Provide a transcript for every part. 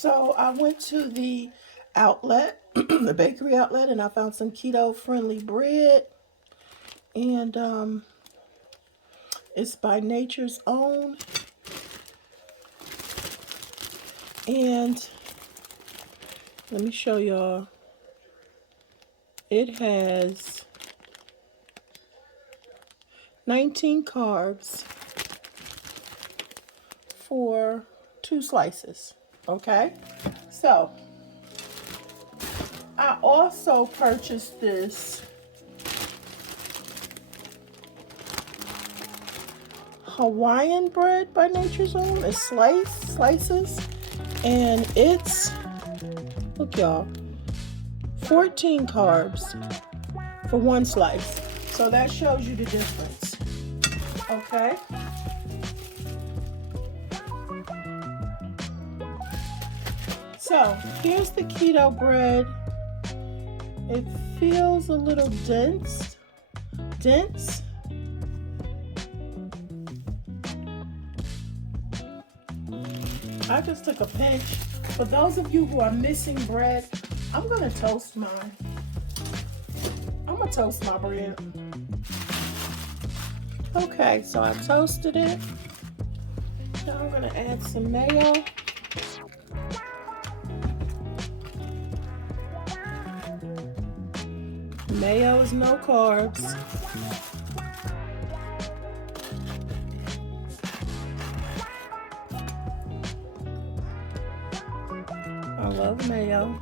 So I went to the outlet, the bakery outlet, and I found some keto-friendly bread. And it's by Nature's Own. And let me show y'all. It has 19 carbs for 2 slices. Okay? So, I also purchased this Hawaiian bread by Nature's Own. It's slices. And it's, look y'all, 14 carbs for 1 slice. So that shows you the difference. Okay? So here's the keto bread. It feels a little dense. I just took a pinch. For those of you who are missing bread, I'm gonna toast mine. I'm gonna toast my bread. Okay, so I toasted it. Now I'm gonna add some mayo. Mayo is no carbs. I love mayo.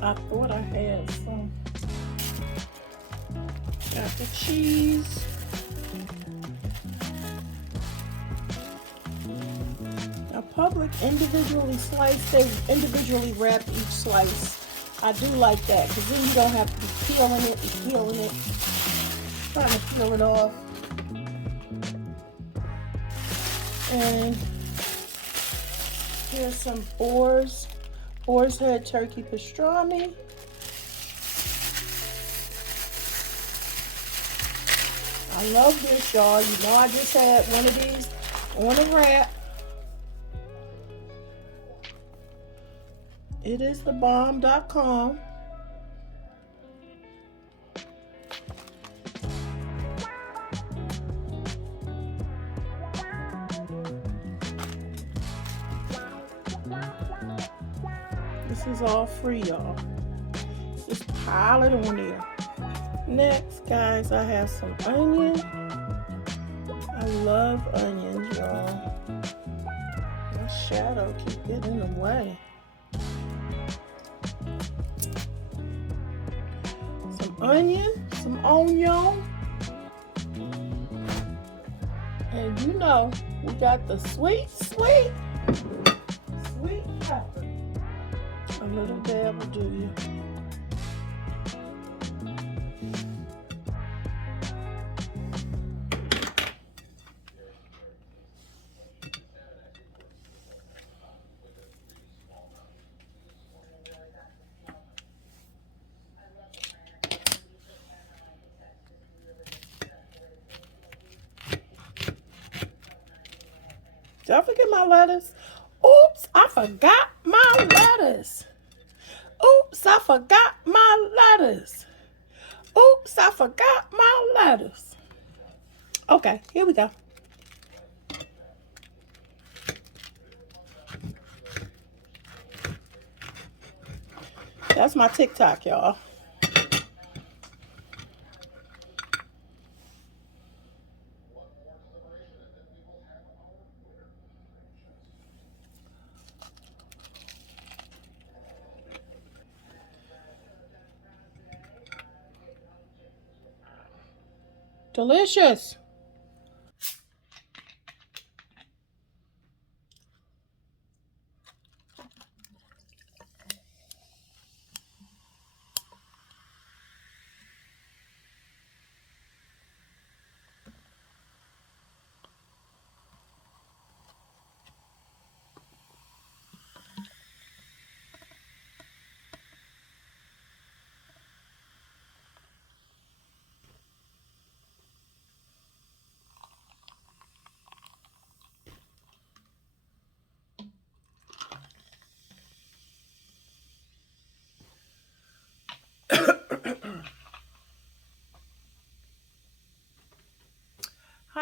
I thought I had some. Got the cheese. Now Public individually sliced, they individually wrap each slice. I do like that because then you don't have to be peeling it, trying to peel it off. And here's some boar's head turkey pastrami. I love this, y'all. You know I just had one of these on a wrap. It is thebomb.com. This is all free, y'all. Just pile it on there. Next, guys, I have some onion. I love onions, y'all. My shadow keep getting in the way. Some onion, some onion. And you know, we got the sweet pepper. A little dab will do you. Did I forget my lettuce? Oops, I forgot my lettuce. Oops, I forgot my lettuce. Oops, I forgot my lettuce. Okay, here we go. That's my TikTok, y'all. Delicious.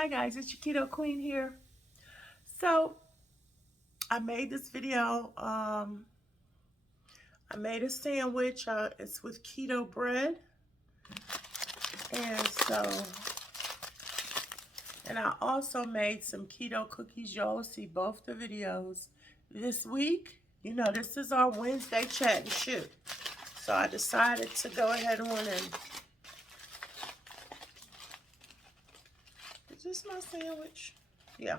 Hi guys, it's your Keto Queen here. So I made this video. I made a sandwich. It's with keto bread, and I also made some keto cookies. Y'all will see both the videos this week. You know, this is our Wednesday chat and shoot. So I decided to go ahead and is this my sandwich? Yeah.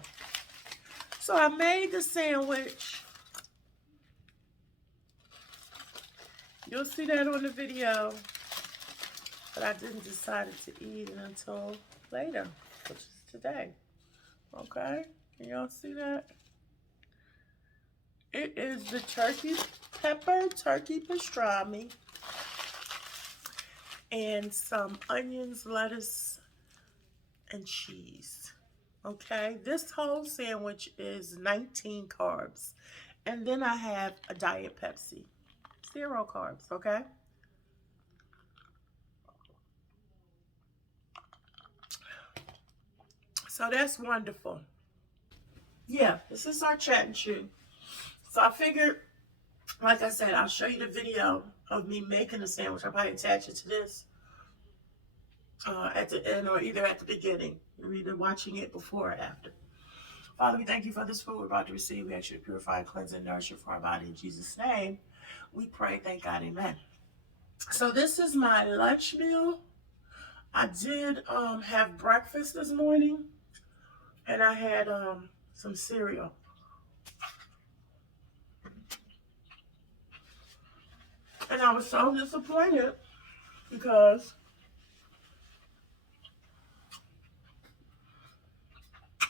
So I made the sandwich. You'll see that on the video, but I didn't decide to eat it until later, which is today. Okay, can y'all see that? It is the turkey pastrami, and some onions, lettuce, and cheese. Okay, this whole sandwich is 19 carbs, and then I have a Diet Pepsi. 0 carbs, okay? So that's wonderful. Yeah, this is our chat and chew. So I figured, like I said, I'll show you the video of me making the sandwich. I'll probably attach it to this at the end or either at the beginning. You're either watching it before or after. Father, we thank you for this food we're about to receive. We ask you to purify, cleanse, and nourish it for our body. In Jesus' name, we pray. Thank God. Amen. So this is my lunch meal. I did have breakfast this morning, and I had some cereal. And I was so disappointed because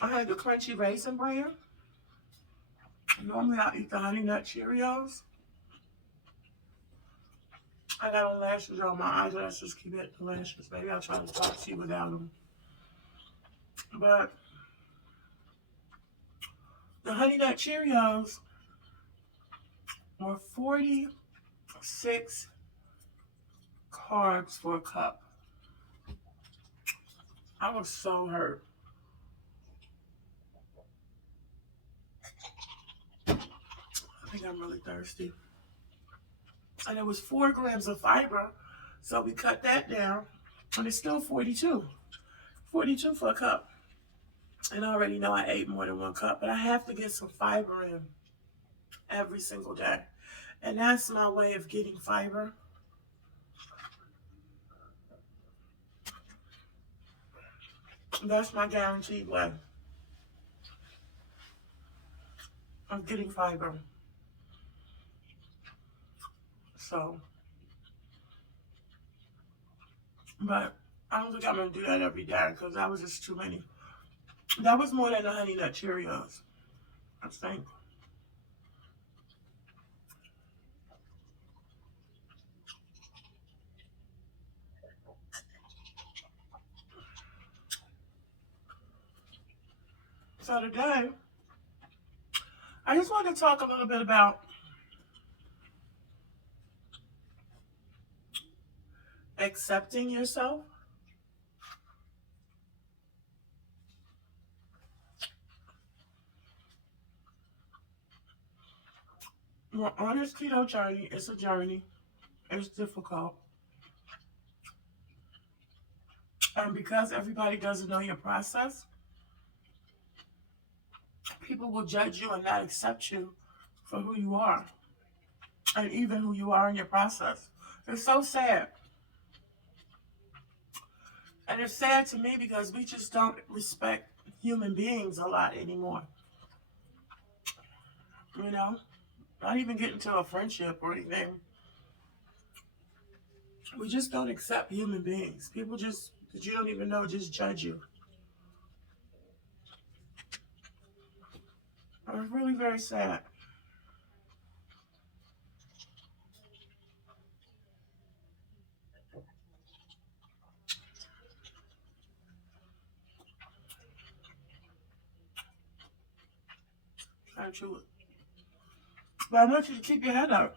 I had the crunchy raisin bran. Normally I eat the Honey Nut Cheerios. I got on lashes on my eyelashes. Keep it the lashes. Maybe I'll try to talk to you without them. But the Honey Nut Cheerios were 46 carbs for a cup. I was so hurt. I think I'm really thirsty. And it was 4 grams of fiber, so we cut that down, and it's still 42. 42 for a cup. And I already know I ate more than 1 cup, but I have to get some fiber in every single day. And that's my way of getting fiber. That's my guaranteed way of getting fiber. So, but I don't think I'm going to do that every day because that was just too many. That was more than the Honey Nut Cheerios, I think. So today, I just want to talk a little bit about accepting yourself. Your honest keto journey is a journey. It's difficult. And because everybody doesn't know your process, people will judge you and not accept you for who you are. And even who you are in your process. It's so sad. And it's sad to me because we just don't respect human beings a lot anymore. You know? Not even get into a friendship or anything. We just don't accept human beings. People just, that you don't even know, just judge you. It's really very sad. Actually. But I want you to keep your head up.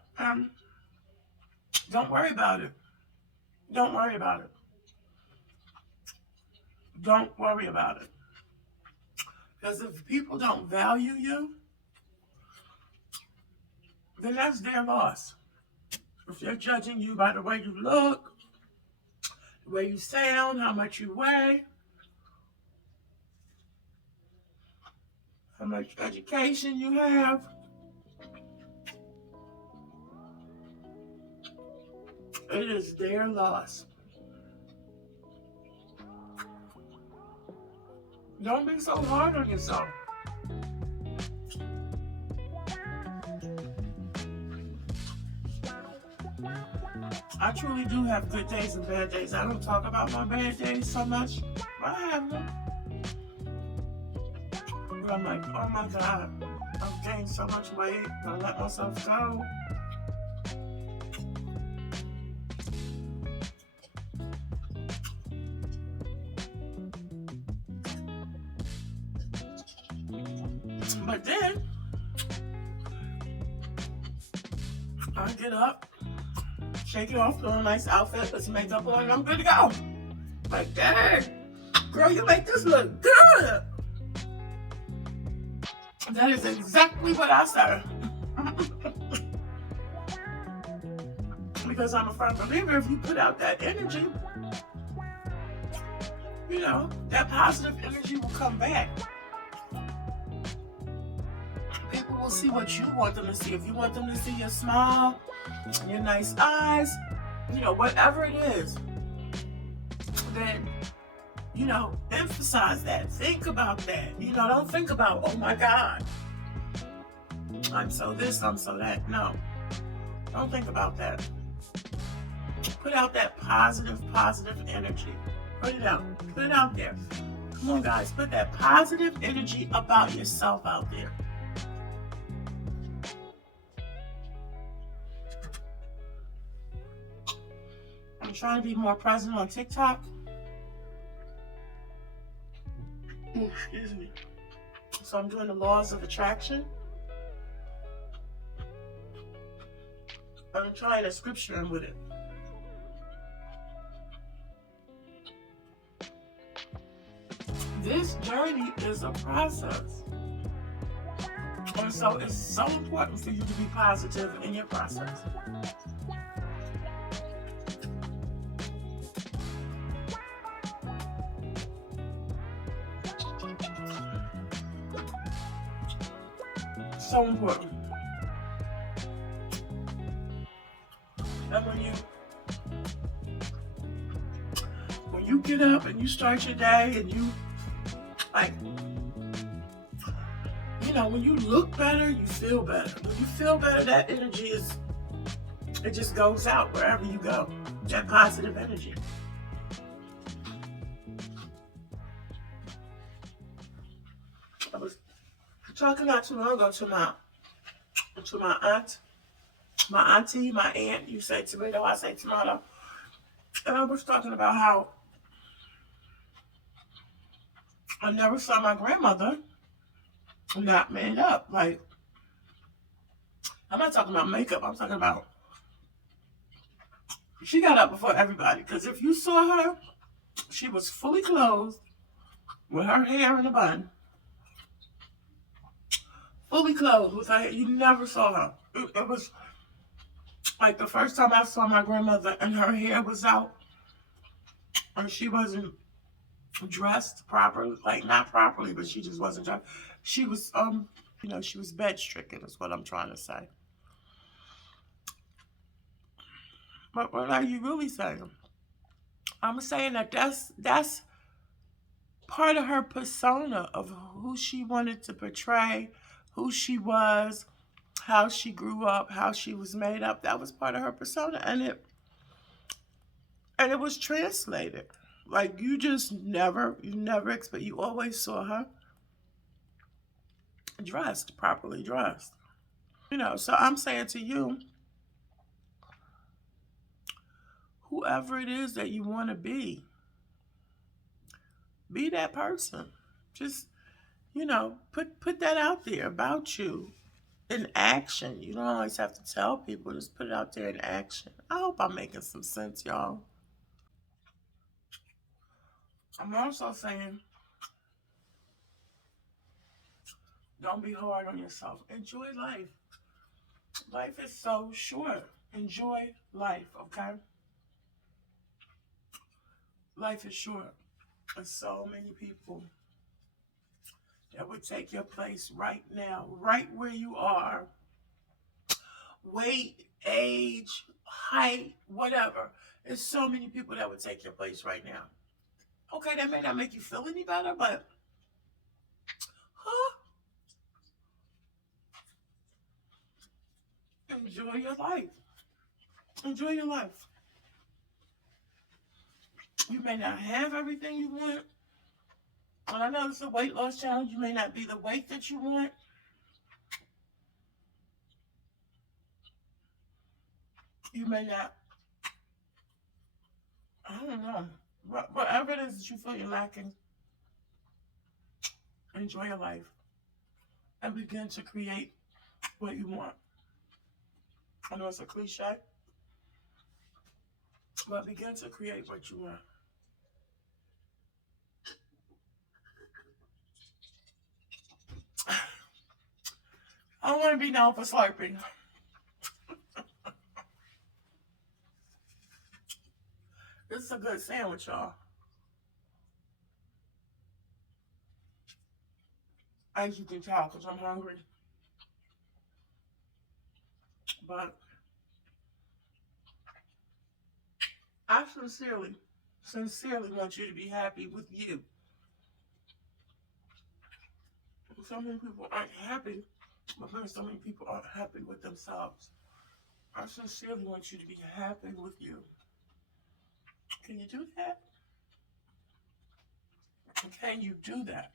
Don't worry about it. Don't worry about it. Don't worry about it. Because if people don't value you, then that's their loss. If they're judging you by the way you look, the way you sound, how much you weigh, how much education you have, it is their loss. Don't be so hard on yourself. I truly do have good days and bad days. I don't talk about my bad days so much, but I have them. But I'm like, oh my God, I've gained so much weight. I let myself go. But then I get up, shake it off, put on a nice outfit, put some makeup on, and I'm good to go. Like, dang, girl, you make this look good. That is exactly what I said. Because I'm a firm believer, if you put out that energy, you know, that positive energy will come back. People will see what you want them to see. If you want them to see your smile, your nice eyes, you know, whatever it is, then, you know, emphasize that. Think about that. You know, don't think about, oh my God, I'm so this, I'm so that. No, don't think about that. Put out that positive energy. Put it out. Put it out there. Come on, guys. Put that positive energy about yourself out there. I'm trying to be more present on TikTok. Excuse me. So I'm doing the laws of attraction. I'm trying a scripture in with it. This journey is a process. And so it's so important for you to be positive in your process. So important. And when you get up and you start your day and you, like, you know, when you look better, you feel better. When you feel better, that energy it just goes out wherever you go. That positive energy. I was talking not too long ago to my auntie, my aunt. You say tomato, I say tomato. And I was talking about how I never saw my grandmother not made up. Like, I'm not talking about makeup. I'm talking about she got up before everybody. Because if you saw her, she was fully clothed with her hair in a bun. Fully clothed with her hair. You never saw her. It was like the first time I saw my grandmother and her hair was out and she wasn't dressed properly. Like, not properly, but she just wasn't dressed. She was, you know, she was bed-stricken is what I'm trying to say. But what are you really saying? I'm saying that that's part of her persona of who she wanted to portray, who she was, how she grew up, how she was made up. That was part of her persona, and it was translated. Like, you never expect. You always saw her dressed, properly dressed. You know, so I'm saying to you, whoever it is that you want to be that person. Just, you know, put that out there about you in action. You don't always have to tell people, just put it out there in action. I hope I'm making some sense, y'all. I'm also saying Don't be hard on yourself. Enjoy life. Life is so short. Enjoy life, okay? Life is short. There's so many people that would take your place right now, right where you are. Weight, age, height, whatever. There's so many people that would take your place right now. Okay, that may not make you feel any better, but enjoy your life. Enjoy your life. You may not have everything you want. And I know it's a weight loss challenge. You may not be the weight that you want. You may not, I don't know. Whatever it is that you feel you're lacking, enjoy your life and begin to create what you want. I know it's a cliche, but begin to create what you want. I don't want to be known for slurping. This is a good sandwich, y'all. As you can tell, because I'm hungry. But I sincerely want you to be happy with you. So many people aren't happy, but then so many people aren't happy with themselves. I sincerely want you to be happy with you. Can you do that? Can you do that?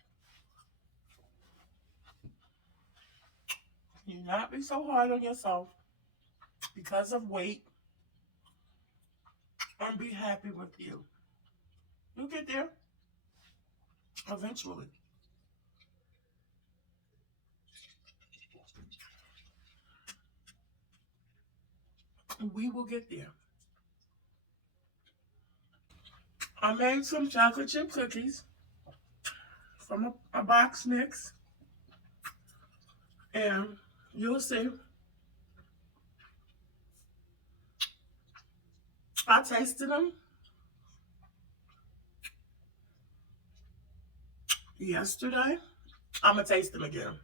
Can you not be so hard on yourself because of weight and be happy with you? You'll get there eventually. We will get there. I made some chocolate chip cookies from a box mix. And you'll see. I tasted them yesterday. I'm going to taste them again.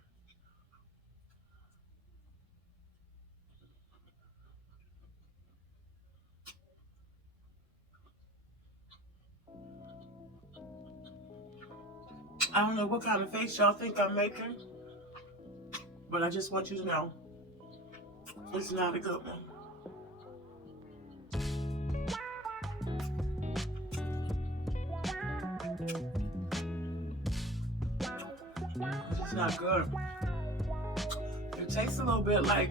I don't know what kind of face y'all think I'm making, but I just want you to know it's not a good one. It's not good. It tastes a little bit like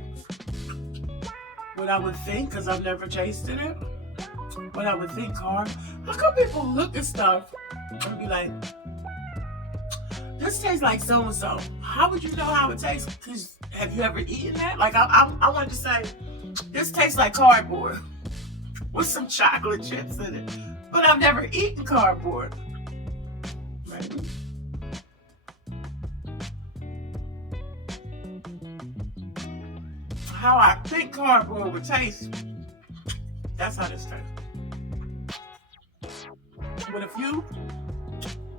what I would think, because I've never tasted it. What I would think, Carb. How come people look at stuff and be like, this tastes like so-and-so? How would you know how it tastes? Because have you ever eaten that? Like, I wanted to say, this tastes like cardboard with some chocolate chips in it. But I've never eaten cardboard. Maybe. How I think cardboard would taste, that's how this tastes. With a few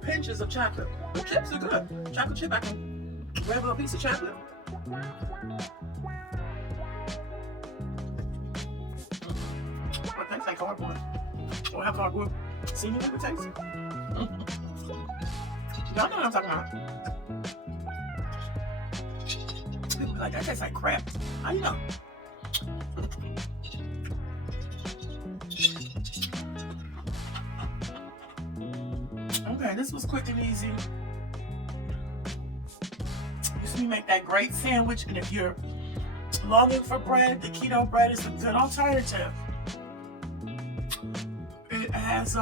pinches of chocolate. The chips are good. Chocolate chip, I can grab a little piece of chocolate. It tastes like cardboard. Or how cardboard seemingly would taste. Y'all know what I'm talking about. People be like, that tastes like crap. How you know? Okay, this was quick and easy. You see me make that great sandwich, and if you're longing for bread, the keto bread is a good alternative. It has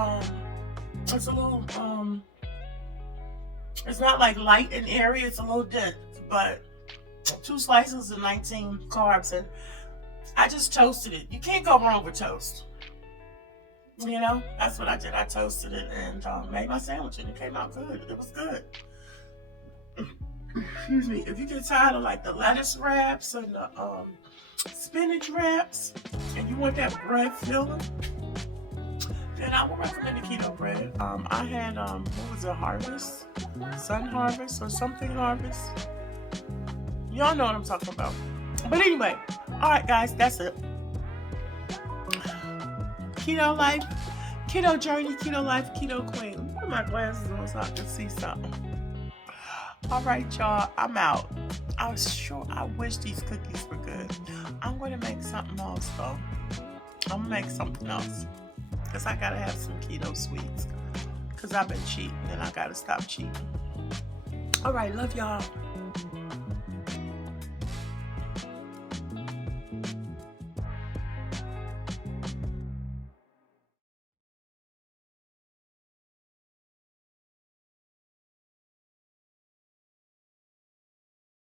it's a little it's not like light and airy, it's a little dense, but 2 slices of 19 carbs, and I just toasted it. You can't go wrong with toast. You know, that's what I did. I toasted it and made my sandwich, and it came out good. It was good. excuse me, if you get tired of like the lettuce wraps and the spinach wraps, and you want that bread filling, then I would recommend the keto bread. I had what was it, Harvest, Sun Harvest or something Harvest. Y'all know what I'm talking about. But anyway, all right, guys, that's it. Keto life, keto journey, keto life, keto queen. Let me put my glasses on so I can see something. All right, y'all, I'm out. I wish these cookies were good. I'm going to make something else, though. I'm going to make something else. Because I got to have some keto sweets. Because I've been cheating and I got to stop cheating. All right, love y'all.